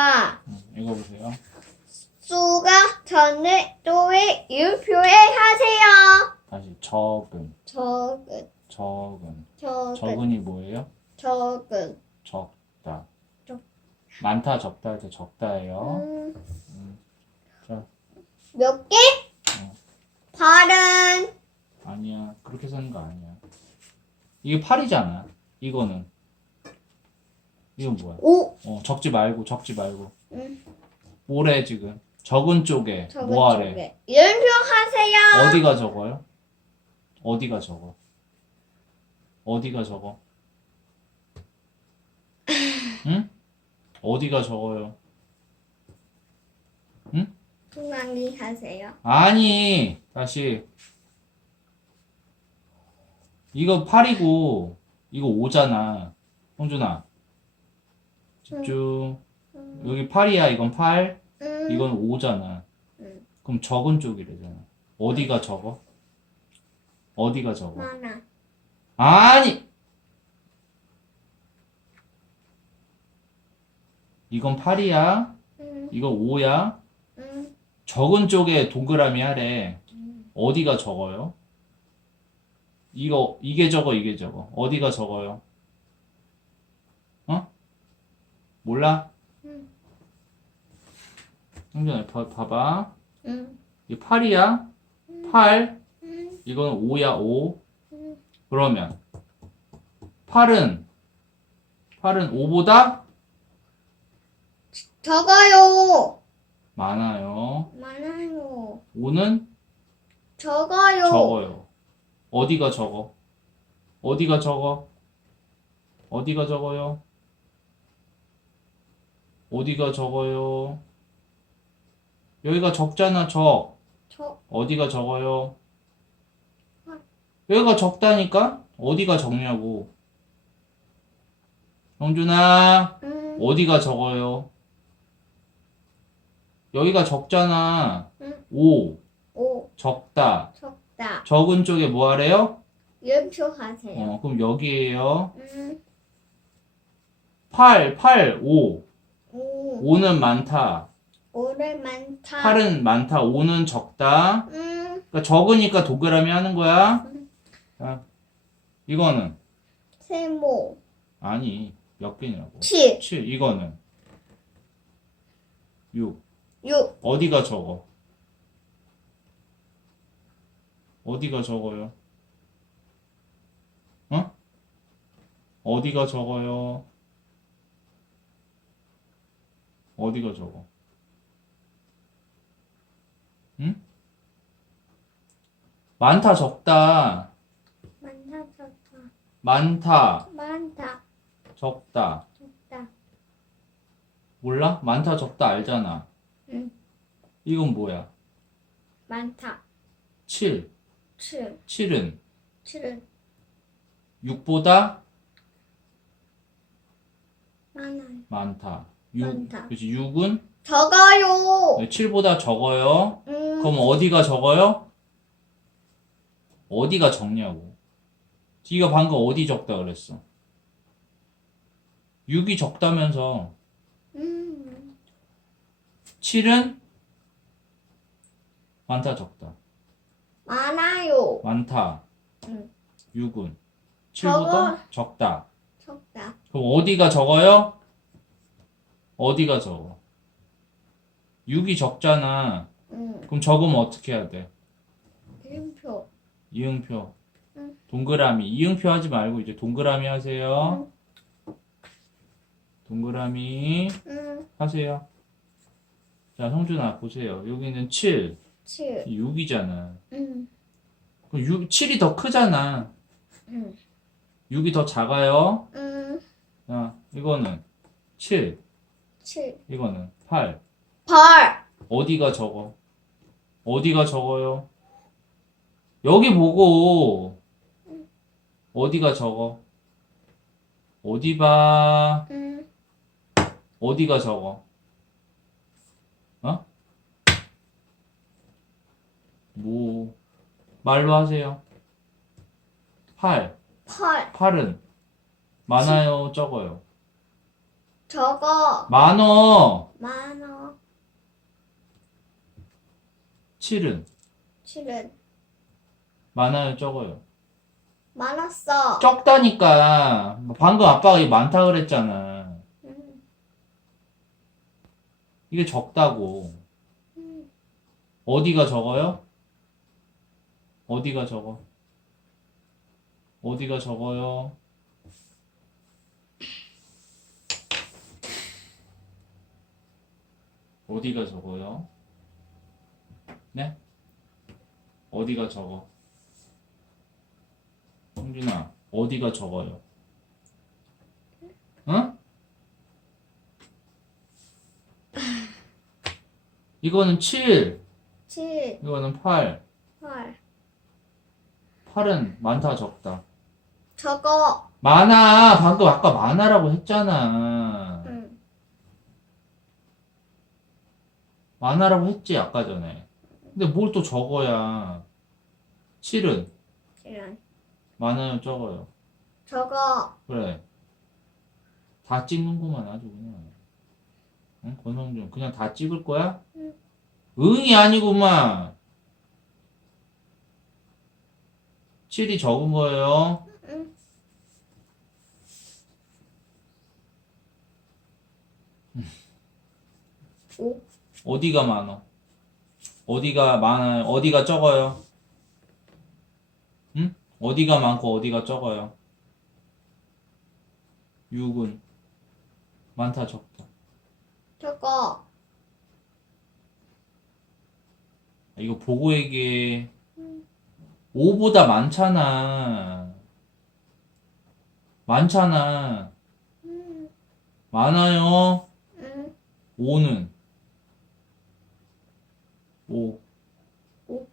잡아. 음, 읽어보세요. 수가 전을 또의 일표에 하세요. 다시 적은, 적은, 적은. 적은, 적은이 뭐예요? 적은. 적다. 적. 많다, 적다 할 때 적다예요. 음, 자, 몇 개? 어. 발은 아니야. 그렇게 쓰는 거 아니야. 이게 8이잖아. 이거는. 이건 뭐야? 오. 어, 적지 말고, 적지 말고. 음, 뭐래, 지금? 적은 쪽에 적은 뭐 하래? 쪽에. 일표 하세요. 어디가 적어요? 어디가 적어? 어디가 적어? 응? 어디가 적어요? 중앙이 하세요. 아니, 다시. 이거 8이고, 이거 5잖아. 홍준아. 집중. 여기 8이야, 이건 8. 음, 이건 5잖아. 음. 그럼 적은 쪽이래잖아. 어디가 적어? 어디가 적어? 많아. 아니! 이건 8이야. 음, 이거 5야. 음, 적은 쪽에 동그라미 하래. 어디가 적어요? 이거, 이게 적어, 이게 적어. 어디가 적어요? 어? 몰라? 음. 형준아, 봐- 봐봐. 음, 이게 8이야. 8. 음, 이거는 5야, 5. 음. 그러면 8은 8은 5보다 적어요. 많아요. 많아요. 5는 적어요. 적어요. 어디가 적어? 어디가 적어? 어디가 적어요? 어디가 적어요? 여기가 적잖아, 적. 저, 어디가 적어요? 여기가 적다니까? 어디가 적냐고. 영준아, 음, 어디가 적어요? 여기가 적잖아. 응. 5. 오, 적다. 적다. 적은 쪽에 뭐 하래요? 일표 하세요. 어, 그럼 여기에요. 음, 8, 8, 5. 오, 5는 많다. 오래 많다. 8은 많다. 5는 적다. 음, 그러니까 적으니까 동그라미 하는 거야. 음. 자, 이거는 세모. 아니 몇 개냐고. 7, 7. 이거는 6. 6, 어디가 적어? 어디가 적어요? 어? 어디가 적어요? 어디가 적어? 응? 많다 적다 많다, 적다. 많다 많다, 적다 적다. 몰라? 많다 적다 알잖아 응. 이건 뭐야? 많다. 7 7, 7은 7, 6보다 많아요. 많다. 6. 많다. 그렇지. 6은 적어요. 7보다 적어요. 음, 그럼 어디가 적어요? 어디가 적냐고. 네가 방금 어디 적다 그랬어? 6이 적다면서 음, 7은 많다 적다. 많아요. 많다. 응. 6은 적어. 7보다 적다. 적다. 그럼 어디가 적어요? 어디 가 적어? 6이 적잖아. 음, 그럼 적으면 어떻게 해야 돼? 일표. 이응표. 응. 동그라미. 이응표 하지 말고 이제 동그라미 하세요. 동그라미 음, 하세요. 자, 성준아 보세요. 여기는 7, 7, 6이잖아. 음, 그럼 6, 7이 더 크잖아. 음, 6이 더 작아요. 음, 자, 이거는 7, 7. 이거는 8. 벌. 어디가 적어? 어디가 적어요? 여기 보고 어디가 적어? 어디 봐? 음, 어디가 적어? 어? 뭐 말로 하세요. 8. 8. 8은 많아요, 적어요. 저거. 많어. 많어. 7은 7은 많아요, 적어요. 많았어. 적다니까. 방금 아빠가 이 많다 그랬잖아. 음, 이게 적다고. 음. 어디가 적어요? 어디가 적어? 어디가 적어요? 어디가 적어요? 네? 어디가 적어? 성준아, 어디가 적어요? 응? 이거는 7, 7. 이거는 8. 8. 8은 많다 적다. 저거. 많아. 방금 아까 많아라고 했잖아. 음. 많아라고 했지 아까 전에. 근데 뭘 또 적어야. 7은 7은 많아요 적어요. 저거. 그래. 다 찍는구만 아주 그냥. 응? 권성준 그냥 다 찍을 거야? 응. 응이 아니구만. 7이 적은 거예요. 응. 오. 어디가 많아? 어디가 많아요? 어디가 적어요? 응? 어디가 많고 어디가 적어요? 6은 많다 적다. 저거. 아, 이거 보고 얘기해. 음. 5보다 많잖아. 많잖아. 음. 많아요. 음. 5는 5. 오.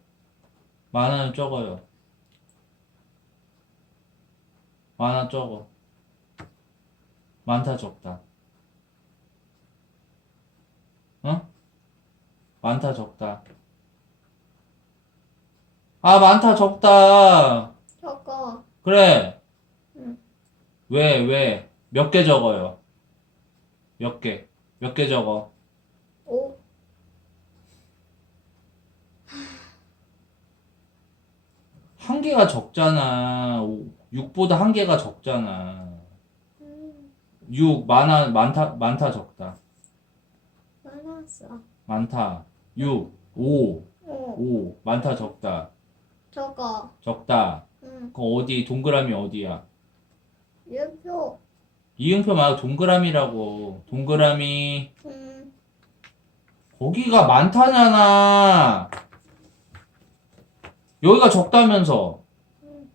많아요, 적어요. 많아, 적어. 많다, 적다. 어? 많다, 적다. 아, 많다, 적다. 저거. 그래. 응. 왜, 왜? 몇 개 적어요? 몇 개? 몇 개 적어? 오. 한 개가 적잖아. 6보다 한 개가 적잖아. 음. 6 많아 많다 많다 적다. 많았어. 많다. 6 5 오. 5 많다 적다. 저거. 적다. 음. 그 어디 동그라미 어디야? 이표. 이응표 말고 동그라미라고. 동그라미 음. 거기가 많다잖아. 여기가 적다면서. 음.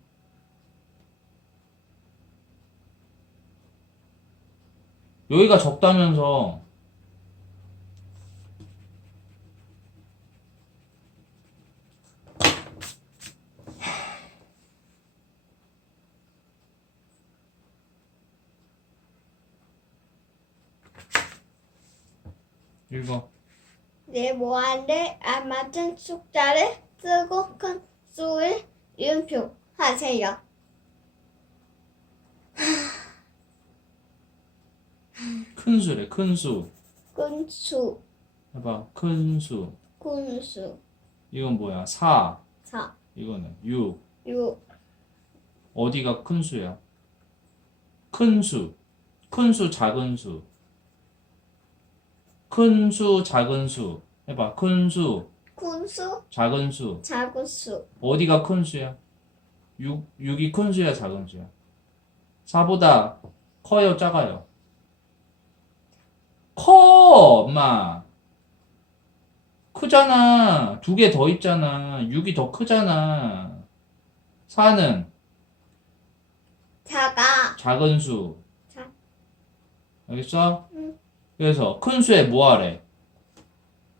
여기가 적다면서. 읽어. 내 모아를 알맞은 숫자를 쓰고 큰 수를 이음표 하세요. 큰 수래, 큰 수. 큰 수, 해봐. 큰 수. 큰 수, 이건 뭐야? 4. 4, 이거는 6. 6, 어디가 큰 수야? 큰 수. 큰 수, 작은 수. 큰 수, 작은 수. 해봐. 큰 수, 큰 수, 작은 수. 작은 수, 어디가 큰 수야? 6, 6이 큰 수야, 작은 수야? 4보다 커요, 작아요? 커, 엄마. 크잖아. 두 개 더 있잖아. 6이 더 크잖아. 4는 작아, 작은 수. 작. 알겠어? 응. 그래서 큰 수에 뭐 하래?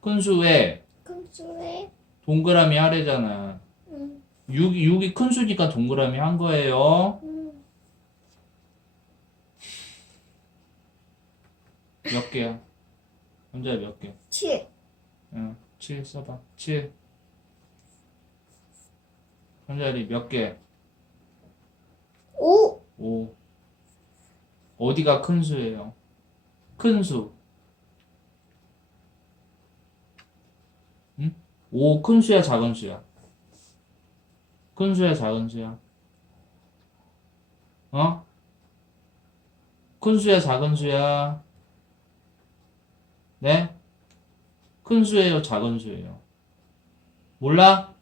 큰 수에 큰 수에, 동그라미 하래잖아. 음, 6, 6이 큰 수니까 동그라미 한 거예요. 음, 몇 개야? 혼자 몇 개? 7, 응, 7 써봐. 7. 한 자리 몇 개? 오. 5. 어디가 큰 수예요? 큰 수. 응? 5 큰 수야, 작은 수야? 큰 수야, 작은 수야? 어? 큰 수야, 작은 수야? 네? 큰 수예요, 작은 수예요? 몰라?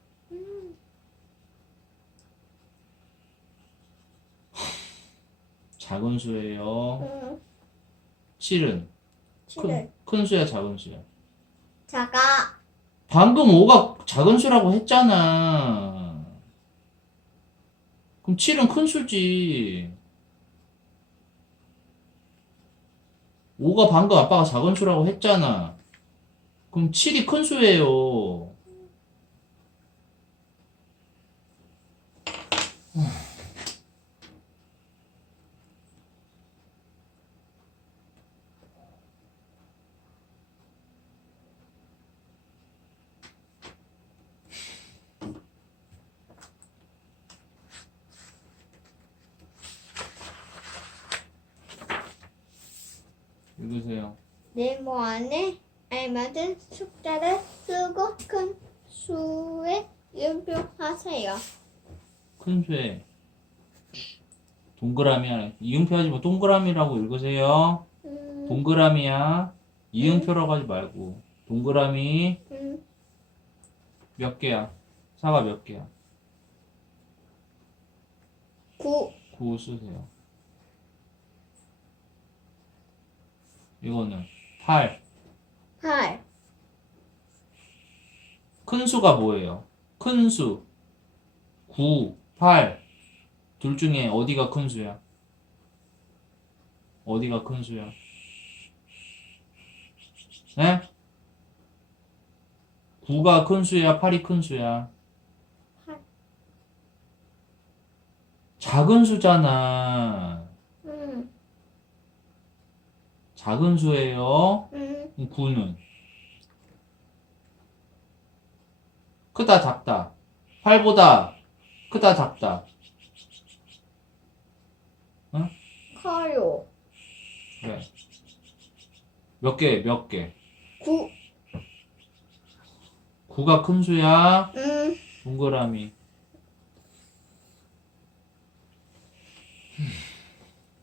작은 수예요. 응. 7은 큰, 칠을. 큰 수야, 작은 수야? 작아. 방금 5가 작은 수라고 했잖아. 그럼 7은 큰 수지. 5가 방금 아빠가 작은 수라고 했잖아. 그럼 7이 큰 수예요. 네모 안에 알맞은 숫자를 쓰고 큰 수에 연표하세요. 큰 수에 동그라미 하나. 이응표 하지 마. 동그라미라고 읽으세요. 음, 동그라미야. 이응표라고 하지 말고. 동그라미 음, 몇 개야? 사과 몇 개야? 구, 9 쓰세요. 이거는 8. 팔, 큰 수가 뭐예요? 큰 수. 9, 8. 둘 중에 어디가 큰 수야? 어디가 큰 수야? 네? 9가 큰 수야? 8이 큰 수야? 팔. 작은 수잖아. 음, 작은 수예요. 음, 9는 크다 작다. 8보다 크다 작다. 커요. 그래 몇개 몇 개? 구, 9가 큰 수야? 음, 동그라미.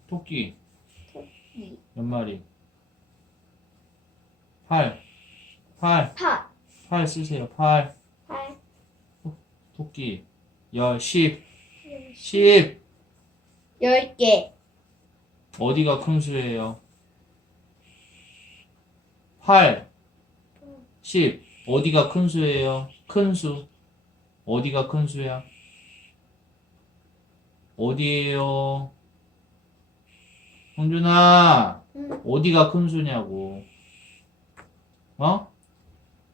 토끼. 토끼. 몇 마리? 8 8 팔, 8 쓰세요 8 팔, 토끼 10 10 10열 개. 어디가 큰 수예요? 8, 10. 어디가 큰 수예요? 큰 수. 어디가 큰 수야? 어디에요? 홍준아, 응. 어디가 큰 수냐고. 어?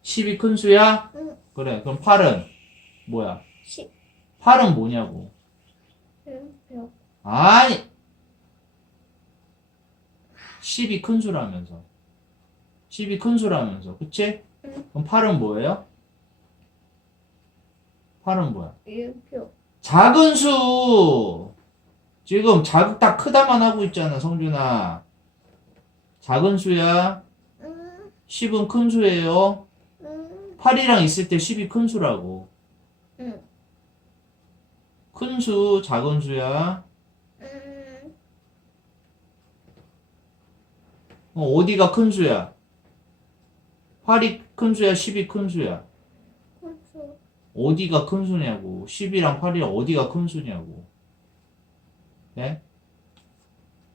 10이 큰 수야? 응. 그래, 그럼 8은 뭐야? 십, 8은 뭐냐고. 연표. 아니 10이 큰 수라면서 10이 큰 수라면서 그치? 응. 그럼 8은 뭐예요? 8은 뭐야? 연표. 작은 수 지금 작 다 크다만 하고 있잖아 성준아 작은 수야 음, 10은 큰 수예요 음, 8이랑 있을 때 10이 큰 수라고 음, 큰수 작은 수야 음, 어, 어디가 큰 수야? 8이 큰 수야 10이 큰 수야 군수. 어디가 큰 수냐고. 10이랑 8이랑 어디가 큰 수냐고. 네?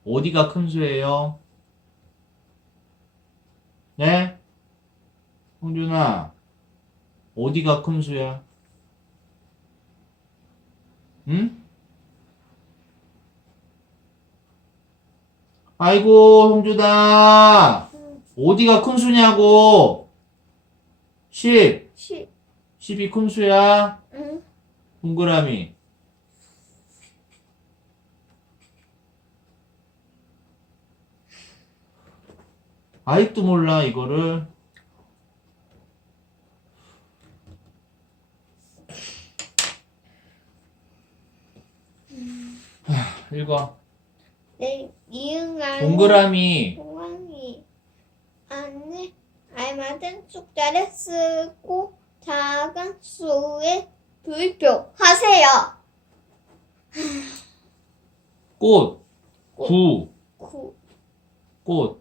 어디가 큰 수예요? 네? 홍준아, 어디가 큰 수야? 응? 아이고, 음, 어디가 큰 수냐고. 10, 십, 10이 큰 수야? 음, 동그라미. 아직도 몰라, 이거를. 읽어. 내 이응 안에 동그라미 동그라미 안에 알맞은 숫자를 쓰고 작은 수의 불표 하세요. 꽃, 구, 구, 꽃.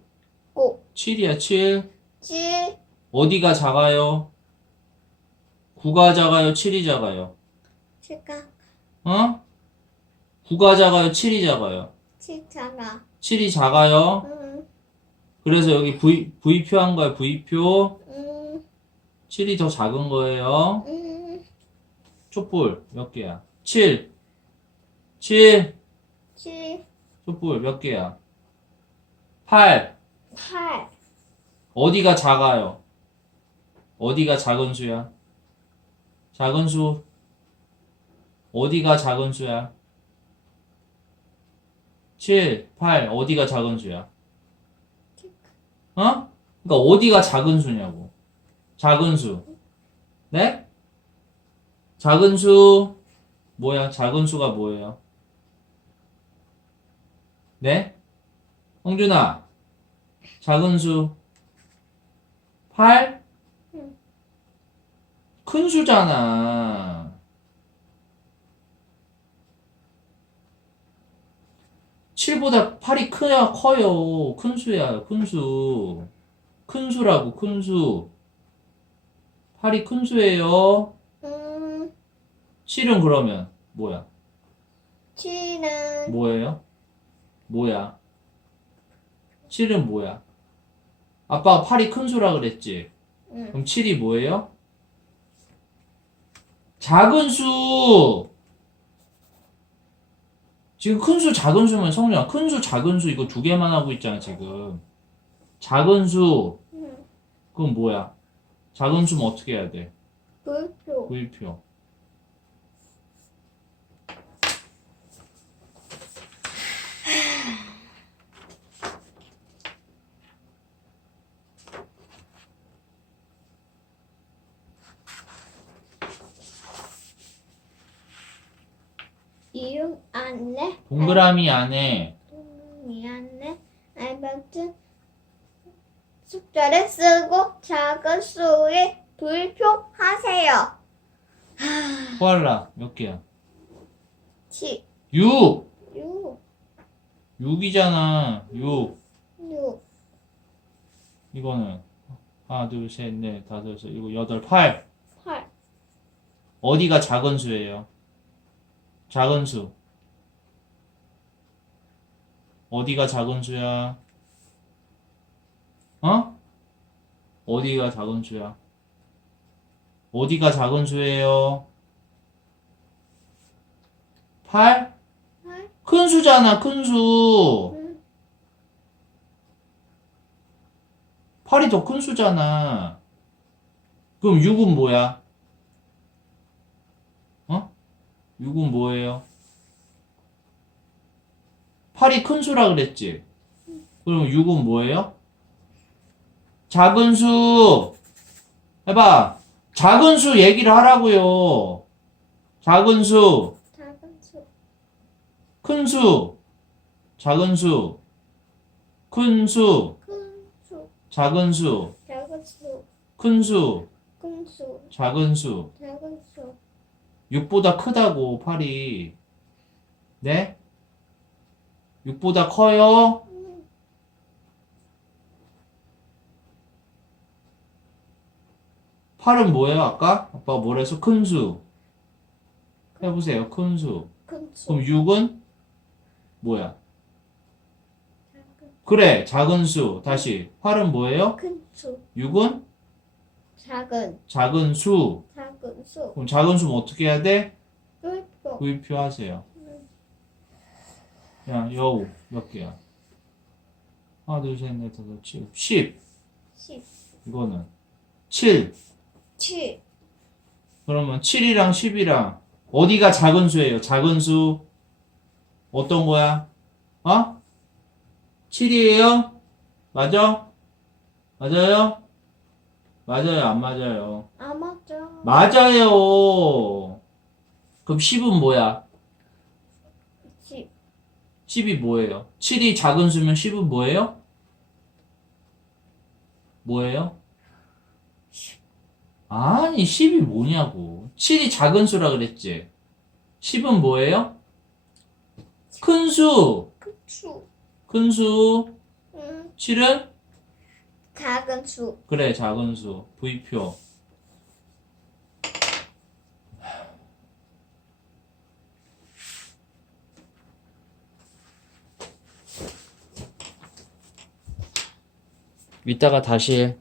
구, 7이야, 7. 칠, 어디가 작아요? 9가 작아요, 7이 작아요? 칠각, 어? 9가 작아요, 7이 작아요? 칠자가, 7이 작아요? 음, 그래서 여기 V, V표 한 거야, V표. 음, 7이 더 작은 거예요. 음, 촛불 몇 개야? 7. 7. 칠, 촛불 몇 개야? 8. 팔, 어디가 작아요? 어디가 작은 수야? 작은 수. 어디가 작은 수야? 7, 8. 어디가 작은 수야? 어? 그러니까 어디가 작은 수냐고. 작은 수. 네? 작은 수. 뭐야? 작은 수가 뭐예요? 네? 홍준아. 작은 수. 8? 응. 큰 수잖아. 칠보다 8이 크야, 커요. 큰 수야, 큰 수. 큰 수라고, 큰 수. 8이 큰 수예요. 음, 7은 그러면, 뭐야? 칠은 뭐예요? 뭐야? 7은 뭐야? 아빠가 8이 큰 수라 그랬지? 응. 그럼 7이 뭐예요? 작은 수! 지금 큰 수, 작은 수면 성준아, 큰 수, 작은 수 이거 두 개만 하고 있잖아, 지금. 작은 수, 응. 그건 뭐야? 작은 수면 어떻게 해야 돼? 불표, V표. 이응 안에 동그라미 안에 동그라미 안에 알맞은 숫자를 쓰고 작은 수의 불표 하세요. 코알라 몇 개야? 칠, 6! 육, 6이잖아, 6. 육, 이거는 하나, 둘, 셋, 넷, 다섯, 여섯, 일곱, 여덟, 팔. 팔, 어디가 작은 수예요? 작은 수. 어디가 작은 수야? 어? 어디가 작은 수야? 어디가 작은 수예요? 8? 팔, 큰 수잖아, 큰 수. 응, 8이 더 큰 수잖아. 그럼 6은 뭐야? 어? 6은 뭐예요? 8이 큰 수라 그랬지? 그럼 6은 뭐예요? 작은 수! 해봐. 작은 수 얘기를 하라고요. 작은 수, 작은 수, 큰 수, 작은 수, 큰 수, 큰 수, 작은 수, 작은 수, 큰 수, 큰 수, 작은 수. 작은 수, 6보다 크다고, 8이. 네? 6보다 커요? 응, 8은 뭐예요, 아까? 아빠가 뭐래서? 큰 수. 해보세요, 큰 수. 큰 수, 그럼 6은? 뭐야? 그래, 작은 수. 다시. 8은 뭐예요? 큰 수, 6은? 작은, 작은 수. 작은 수, 그럼 작은 수면 어떻게 해야 돼? V표 하세요. 응, 야, 여우. 몇 개야? 하나, 둘, 셋, 넷, 다섯, 칠. 10. 십, 이거는. 7. 칠, 그러면 7이랑 10이랑 어디가 작은 수예요? 작은 수 어떤 거야? 어? 7이에요? 맞아? 맞아요? 맞아요, 안 맞아요? 아 맞아. 맞아요. 그럼 10은 뭐야? 십, 10이 뭐예요? 7이 작은 수면 10은 뭐예요? 뭐예요? 아니 10이 뭐냐고 7이 작은 수라 그랬지 10은 뭐예요? 큰 수, 수. 큰 수, 음, 7은? 작은 수. 그래, 작은 수. V표. 이따가 다시 해.